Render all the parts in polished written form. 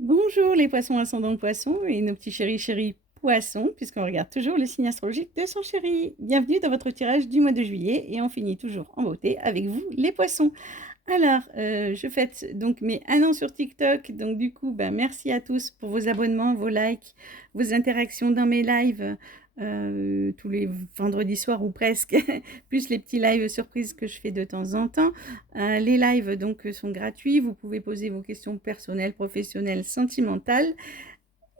Bonjour les poissons ascendant poissons et nos petits chéris poissons, puisqu'on regarde toujours le signe astrologique de son chéri. Bienvenue dans votre tirage du mois de juillet et on finit toujours en beauté avec vous les poissons. Alors, je fête donc mes 1 an sur TikTok, donc du coup, merci à tous pour vos abonnements, vos likes, vos interactions dans mes lives tous les vendredis soirs ou presque, plus les petits lives surprises que je fais de temps en temps. Les lives donc sont gratuits, vous pouvez poser vos questions personnelles, professionnelles, sentimentales.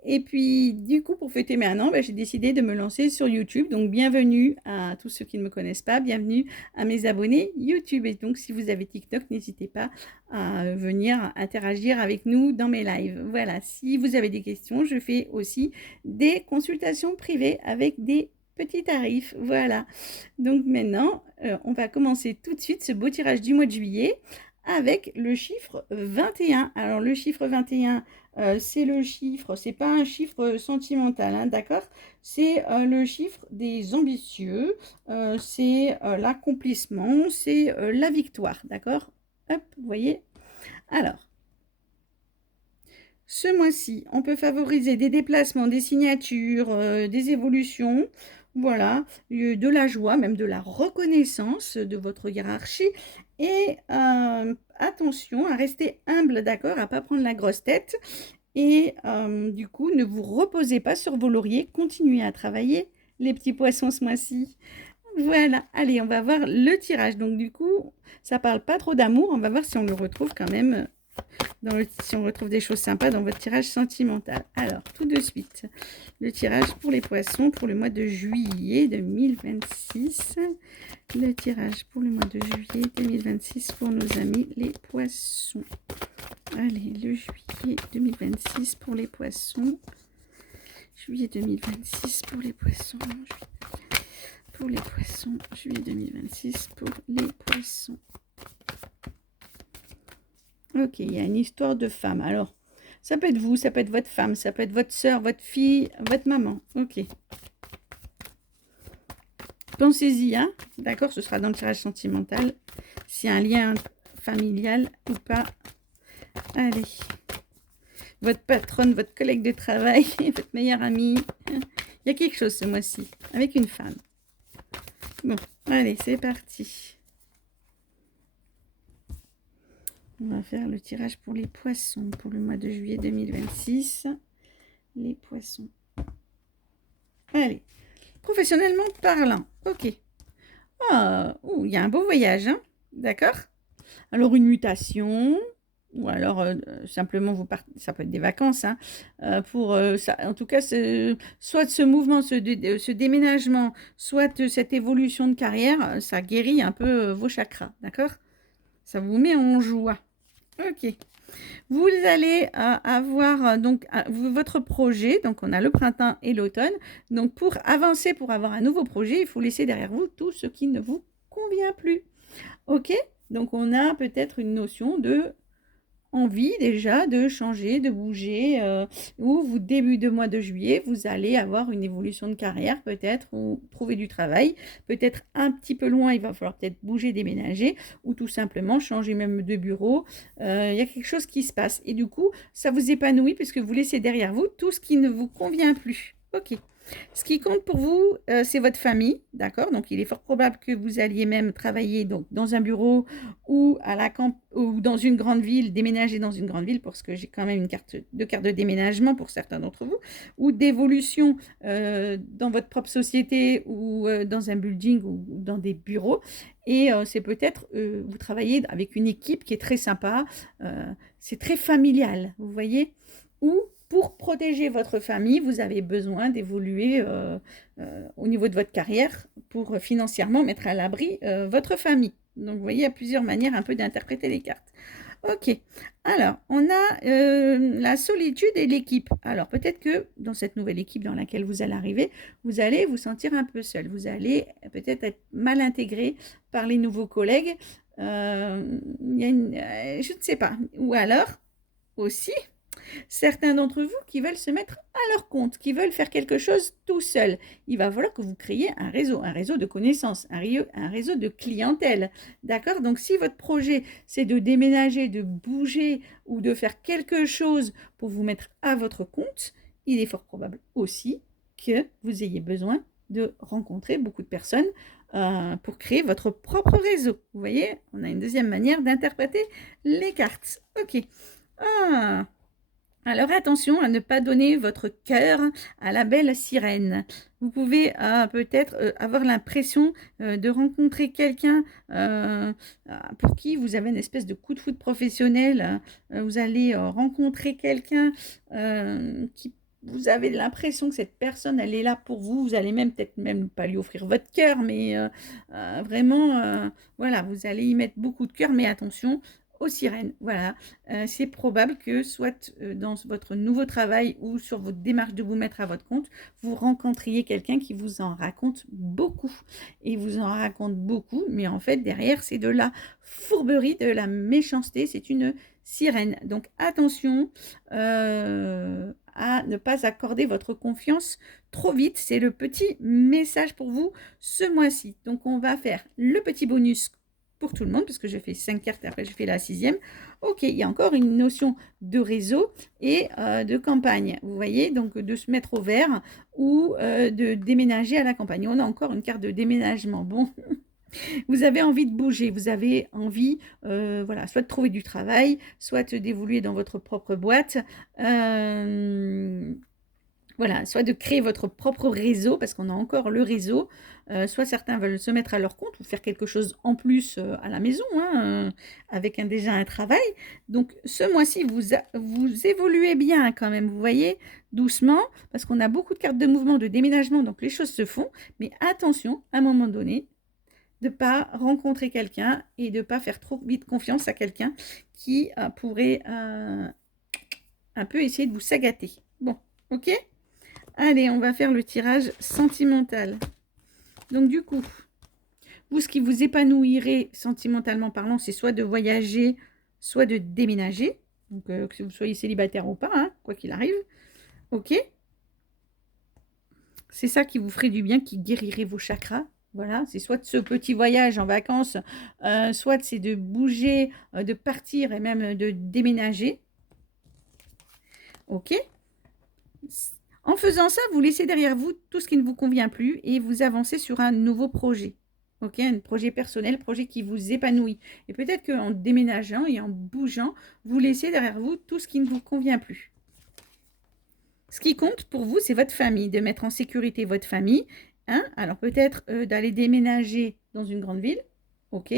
Et puis, du coup, pour fêter mes 1 an, j'ai décidé de me lancer sur YouTube. Donc, bienvenue à tous ceux qui ne me connaissent pas. Bienvenue à mes abonnés YouTube. Et donc, si vous avez TikTok, n'hésitez pas à venir interagir avec nous dans mes lives. Voilà, si vous avez des questions, je fais aussi des consultations privées avec des petits tarifs. Voilà. Donc, maintenant, on va commencer tout de suite ce beau tirage du mois de juillet avec le chiffre 21. Alors, le chiffre 21, c'est le chiffre, c'est pas un chiffre sentimental, hein, d'accord? C'est le chiffre des ambitieux, c'est l'accomplissement, c'est la victoire, d'accord? Hop, vous voyez? Alors, ce mois-ci, on peut favoriser des déplacements, des signatures, des évolutions, voilà, de la joie, même de la reconnaissance de votre hiérarchie. Et attention à rester humble, d'accord, à pas prendre la grosse tête. Et du coup, ne vous reposez pas sur vos lauriers, continuez à travailler, les petits poissons, ce mois-ci. Voilà, allez, on va voir le tirage. Donc du coup, ça parle pas trop d'amour, on va voir si on le retrouve quand même si on retrouve des choses sympas dans votre tirage sentimental. Alors, tout de suite, le tirage pour les poissons pour le mois de juillet 2026. Le tirage pour le mois de juillet 2026 pour nos amis les poissons. Allez, le juillet 2026 pour les poissons. Juillet 2026 pour les poissons. Pour les poissons. Juillet 2026 pour les poissons. Ok, il y a une histoire de femme. Alors, ça peut être vous, ça peut être votre femme, ça peut être votre soeur, votre fille, votre maman. Ok. Pensez-y, hein. D'accord, ce sera dans le tirage sentimental. S'il y a un lien familial ou pas. Allez. Votre patronne, votre collègue de travail, votre meilleure amie. Il y a quelque chose ce mois-ci, avec une femme. Bon, allez, c'est parti. On va faire le tirage pour les poissons pour le mois de juillet 2026. Les poissons. Allez. Professionnellement parlant. Ok. Ah, il y a un beau voyage, hein. D'accord. Alors, une mutation, ou alors simplement vous partez, ça peut être des vacances, hein, pour ça, en tout cas, soit ce mouvement, ce déménagement, soit cette évolution de carrière, ça guérit un peu vos chakras, d'accord? Ça vous met en joie. Ok. Vous allez avoir donc votre projet, donc on a le printemps et l'automne. Donc pour avancer, pour avoir un nouveau projet, il faut laisser derrière vous tout ce qui ne vous convient plus. Ok? Donc on a peut-être une notion de envie déjà de changer, de bouger, ou vous, début de mois de juillet, vous allez avoir une évolution de carrière peut-être, ou trouver du travail, peut-être un petit peu loin, il va falloir peut-être bouger, déménager, ou tout simplement changer même de bureau. Il y a quelque chose qui se passe, et du coup, ça vous épanouit puisque vous laissez derrière vous tout ce qui ne vous convient plus. Ok. Ce qui compte pour vous, c'est votre famille, d'accord? Donc, il est fort probable que vous alliez même travailler donc, dans un bureau ou ou dans une grande ville, déménager dans une grande ville, parce que j'ai quand même deux cartes de déménagement pour certains d'entre vous, ou d'évolution dans votre propre société ou dans un building ou dans des bureaux. Et c'est peut-être, vous travaillez avec une équipe qui est très sympa, c'est très familial, vous voyez? Ou pour protéger votre famille, vous avez besoin d'évoluer au niveau de votre carrière pour financièrement mettre à l'abri votre famille. Donc, vous voyez, il y a plusieurs manières un peu d'interpréter les cartes. Ok. Alors, on a la solitude et l'équipe. Alors, peut-être que dans cette nouvelle équipe dans laquelle vous allez arriver, vous allez vous sentir un peu seul. Vous allez peut-être être mal intégré par les nouveaux collègues. Je ne sais pas. Ou alors, aussi, Certains d'entre vous qui veulent se mettre à leur compte, qui veulent faire quelque chose tout seul. Il va falloir que vous créiez un réseau de connaissances, un réseau de clientèle. D'accord? Donc, si votre projet, c'est de déménager, de bouger ou de faire quelque chose pour vous mettre à votre compte, il est fort probable aussi que vous ayez besoin de rencontrer beaucoup de personnes pour créer votre propre réseau. Vous voyez, on a une deuxième manière d'interpréter les cartes. Ok. Ah. Alors attention à ne pas donner votre cœur à la belle sirène. Vous pouvez peut-être avoir l'impression de rencontrer quelqu'un pour qui vous avez une espèce de coup de foudre professionnel. Vous allez rencontrer quelqu'un qui vous avez l'impression que cette personne, elle est là pour vous. Vous allez même peut-être même pas lui offrir votre cœur, mais vraiment, voilà, vous allez y mettre beaucoup de cœur, mais attention aux sirènes. Voilà, c'est probable que soit dans votre nouveau travail ou sur votre démarche de vous mettre à votre compte, vous rencontriez quelqu'un qui vous en raconte beaucoup. Et vous en raconte beaucoup, mais en fait, derrière, c'est de la fourberie, de la méchanceté. C'est une sirène. Donc, attention à ne pas accorder votre confiance trop vite. C'est le petit message pour vous ce mois-ci. Donc, on va faire le petit bonus pour tout le monde, parce que j'ai fait 5 cartes, après j'ai fait la 6e. Ok, il y a encore une notion de réseau et de campagne. Vous voyez, donc de se mettre au vert ou de déménager à la campagne. On a encore une carte de déménagement. Bon, vous avez envie de bouger, vous avez envie, voilà, soit de trouver du travail, soit d'évoluer dans votre propre boîte. Voilà, soit de créer votre propre réseau, parce qu'on a encore le réseau, soit certains veulent se mettre à leur compte ou faire quelque chose en plus à la maison, hein, avec déjà un travail. Donc ce mois-ci, vous évoluez bien quand même, vous voyez, doucement, parce qu'on a beaucoup de cartes de mouvement, de déménagement, donc les choses se font. Mais attention, à un moment donné, de ne pas rencontrer quelqu'un et de ne pas faire trop vite confiance à quelqu'un qui pourrait un peu essayer de vous sagater. Bon, ok ? Allez, on va faire le tirage sentimental. Donc du coup, vous, ce qui vous épanouirait sentimentalement parlant, c'est soit de voyager, soit de déménager. Donc que vous soyez célibataire ou pas, hein, quoi qu'il arrive. Ok. C'est ça qui vous ferait du bien, qui guérirait vos chakras. Voilà, c'est soit de ce petit voyage en vacances, soit c'est de bouger, de partir et même de déménager. Ok. En faisant ça, vous laissez derrière vous tout ce qui ne vous convient plus et vous avancez sur un nouveau projet. Ok, un projet personnel, projet qui vous épanouit. Et peut-être qu'en déménageant et en bougeant, vous laissez derrière vous tout ce qui ne vous convient plus. Ce qui compte pour vous, c'est votre famille, de mettre en sécurité votre famille. Hein? Alors peut-être d'aller déménager dans une grande ville, ok,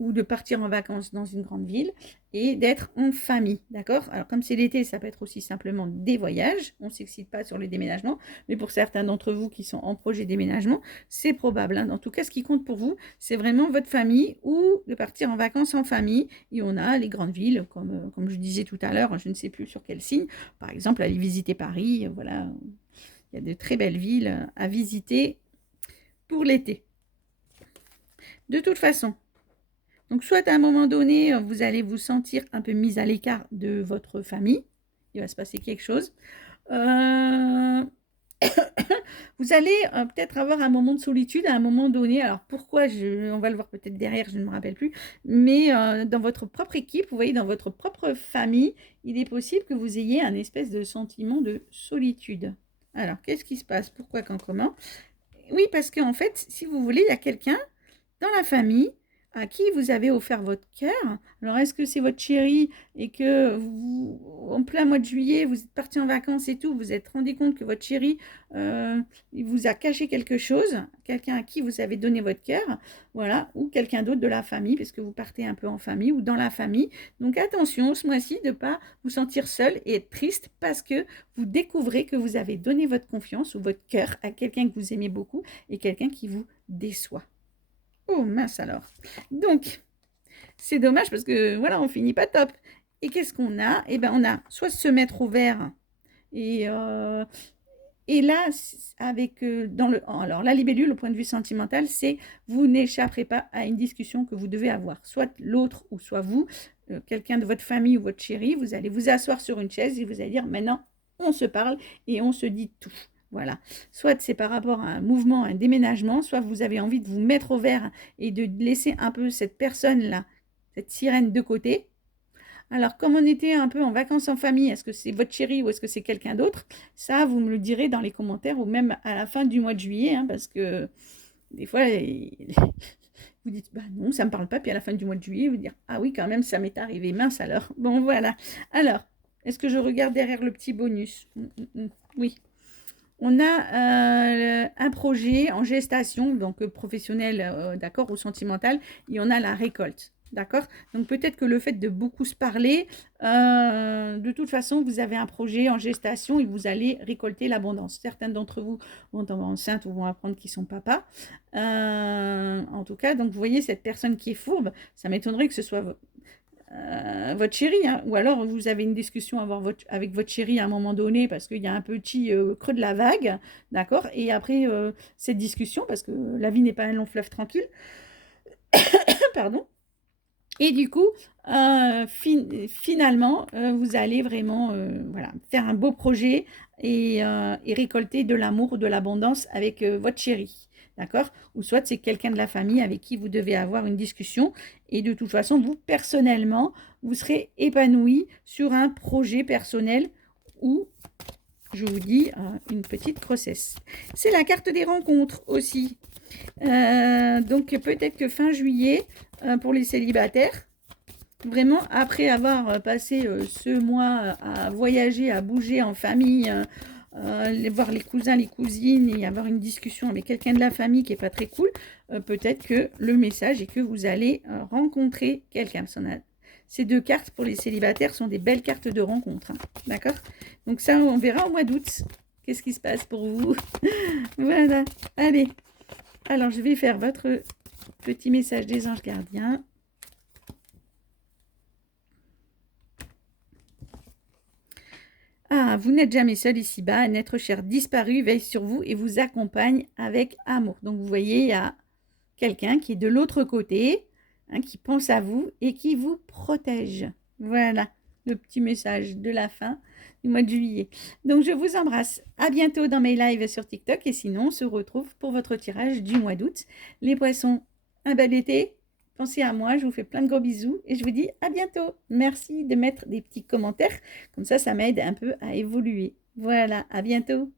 ou de partir en vacances dans une grande ville et d'être en famille, d'accord? Alors comme c'est l'été, ça peut être aussi simplement des voyages, on ne s'excite pas sur les déménagements, mais pour certains d'entre vous qui sont en projet déménagement, c'est probable. Hein? En tout cas, ce qui compte pour vous, c'est vraiment votre famille ou de partir en vacances en famille. Et on a les grandes villes, comme je disais tout à l'heure, je ne sais plus sur quel signe, par exemple, aller visiter Paris, voilà, il y a de très belles villes à visiter pour l'été. De toute façon, donc soit à un moment donné, vous allez vous sentir un peu mise à l'écart de votre famille. Il va se passer quelque chose. Vous allez peut-être avoir un moment de solitude à un moment donné. Alors pourquoi on va le voir peut-être derrière, je ne me rappelle plus. Mais dans votre propre équipe, vous voyez, dans votre propre famille, il est possible que vous ayez un espèce de sentiment de solitude. Alors, qu'est-ce qui se passe? Pourquoi, quand, comment? Oui, parce qu'en fait, si vous voulez, il y a quelqu'un dans la famille à qui vous avez offert votre cœur. Alors, est-ce que c'est votre chéri et que vous, en plein mois de juillet, vous êtes parti en vacances et tout, vous vous êtes rendu compte que votre chéri, il vous a caché quelque chose, quelqu'un à qui vous avez donné votre cœur, voilà, ou quelqu'un d'autre de la famille, parce que vous partez un peu en famille ou dans la famille. Donc, attention ce mois-ci de ne pas vous sentir seul et être triste parce que vous découvrez que vous avez donné votre confiance ou votre cœur à quelqu'un que vous aimez beaucoup et quelqu'un qui vous déçoit. Oh mince alors. Donc, c'est dommage parce que voilà, on finit pas top. Et qu'est-ce qu'on a? Eh bien, on a soit se mettre au vert et Et là, avec alors la libellule, au point de vue sentimental, c'est vous n'échapperez pas à une discussion que vous devez avoir. Soit l'autre ou soit vous, quelqu'un de votre famille ou votre chéri, vous allez vous asseoir sur une chaise et vous allez dire maintenant, on se parle et on se dit tout. Voilà. Soit c'est par rapport à un mouvement, un déménagement, soit vous avez envie de vous mettre au vert et de laisser un peu cette personne-là, cette sirène de côté. Alors, comme on était un peu en vacances en famille, est-ce que c'est votre chéri ou est-ce que c'est quelqu'un d'autre? Ça, vous me le direz dans les commentaires ou même à la fin du mois de juillet, hein, parce que des fois, vous dites, bah non, ça ne me parle pas, puis à la fin du mois de juillet, vous dites, ah oui, quand même, ça m'est arrivé, mince alors. Bon, voilà. Alors, est-ce que je regarde derrière le petit bonus? Oui. On a un projet en gestation, donc professionnel, d'accord, ou sentimental, et on a la récolte. D'accord. Donc peut-être que le fait de beaucoup se parler, de toute façon, vous avez un projet en gestation et vous allez récolter l'abondance. Certains d'entre vous vont tomber enceintes ou vont apprendre qu'ils sont papas. En tout cas, donc vous voyez cette personne qui est fourbe, ça m'étonnerait que ce soit votre chéri, hein, ou alors vous avez une discussion avec votre chéri à un moment donné parce qu'il y a un petit creux de la vague, d'accord, et après cette discussion, parce que la vie n'est pas un long fleuve tranquille, pardon, et du coup, finalement, vous allez vraiment voilà, faire un beau projet et récolter de l'amour, de l'abondance avec votre chéri. D'accord? Ou soit c'est quelqu'un de la famille avec qui vous devez avoir une discussion. Et de toute façon, vous, personnellement, vous serez épanoui sur un projet personnel ou, je vous dis, une petite grossesse. C'est la carte des rencontres aussi. Donc peut-être que fin juillet, pour les célibataires, vraiment, après avoir passé ce mois à voyager, à bouger en famille, voir les cousins, les cousines et avoir une discussion avec quelqu'un de la famille qui n'est pas très cool, peut-être que le message est que vous allez rencontrer quelqu'un. Ces deux cartes pour les célibataires sont des belles cartes de rencontre. Hein, d'accord? Donc ça, on verra au mois d'août. Qu'est-ce qui se passe pour vous? Voilà. Allez. Alors, je vais faire votre petit message des anges gardiens. Ah, vous n'êtes jamais seul ici-bas, un être cher disparu veille sur vous et vous accompagne avec amour. Donc vous voyez, il y a quelqu'un qui est de l'autre côté, hein, qui pense à vous et qui vous protège. Voilà le petit message de la fin du mois de juillet. Donc je vous embrasse. À bientôt dans mes lives sur TikTok et sinon on se retrouve pour votre tirage du mois d'août. Les poissons, un bel été. Pensez à moi, je vous fais plein de gros bisous et je vous dis à bientôt. Merci de mettre des petits commentaires, comme ça m'aide un peu à évoluer. Voilà, à bientôt.